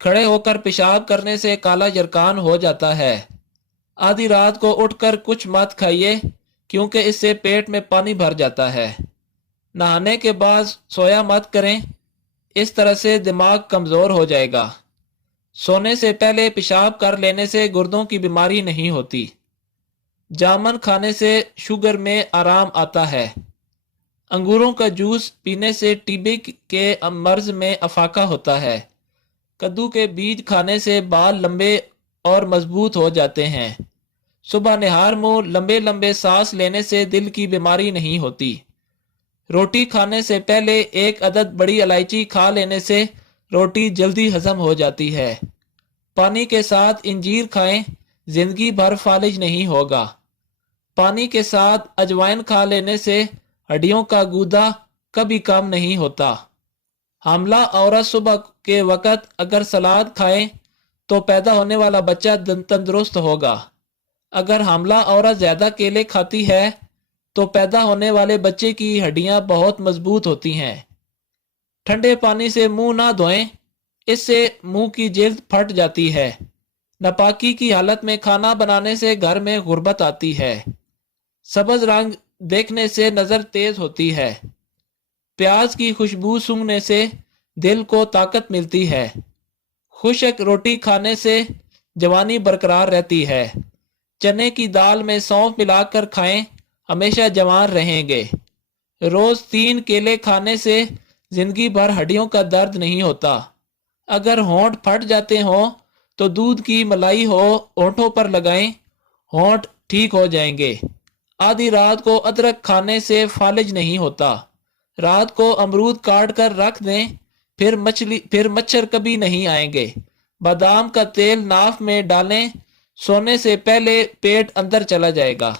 खड़े होकर पेशाब करने से काला जरकान हो जाता है। आधी रात को उठकर कुछ मत खाइए, क्योंकि इससे पेट में पानी भर जाता है। नहाने के बाद सोया मत करें, इस तरह से दिमाग कमज़ोर हो जाएगा। सोने से पहले पेशाब कर लेने से गुर्दों की बीमारी नहीं होती। जामुन खाने से शुगर में आराम आता है। अंगूरों का जूस पीने से टीबी के मर्ज में अफाका होता है। कद्दू के बीज खाने से बाल लंबे और मजबूत हो जाते हैं। सुबह निहार मुंह लंबे लंबे सांस लेने से दिल की बीमारी नहीं होती। रोटी खाने से पहले एक अदद बड़ी इलायची खा लेने से रोटी जल्दी हजम हो जाती है। पानी के साथ इंजीर खाएं, जिंदगी भर फालिज नहीं होगा। पानी के साथ अजवाइन खा लेने से हड्डियों का गूदा कभी कम नहीं होता। हामला औरत सुबह के वक्त अगर सलाद खाए तो पैदा होने वाला बच्चा तंदुरुस्त होगा। अगर हामला औरत ज्यादा केले खाती है तो पैदा होने वाले बच्चे की हड्डियां बहुत मजबूत होती हैं। ठंडे पानी से मुंह ना धोएं, इससे मुंह की जिल्द फट जाती है। नापाकी की हालत में खाना बनाने से घर में गुर्बत आती है। सब्ज रंग देखने से नजर तेज होती है। प्याज की खुशबू सूंघने से दिल को ताकत मिलती है। खुश्क रोटी खाने से जवानी बरकरार रहती है। चने की दाल में सौंफ मिलाकर खाएं, हमेशा जवान रहेंगे। रोज 3 केले खाने से जिंदगी भर हड्डियों का दर्द नहीं होता। अगर होंठ फट जाते हो तो दूध की मलाई हो होंठों पर लगाएं, होंठ ठीक हो जाएंगे। आधी रात को अदरक खाने से फालिज नहीं होता। रात को अमरूद काट कर रख दें, फिर मच्छर कभी नहीं आएंगे। बादाम का तेल नाक में डालें, सोने से पहले पेट अंदर चला जाएगा।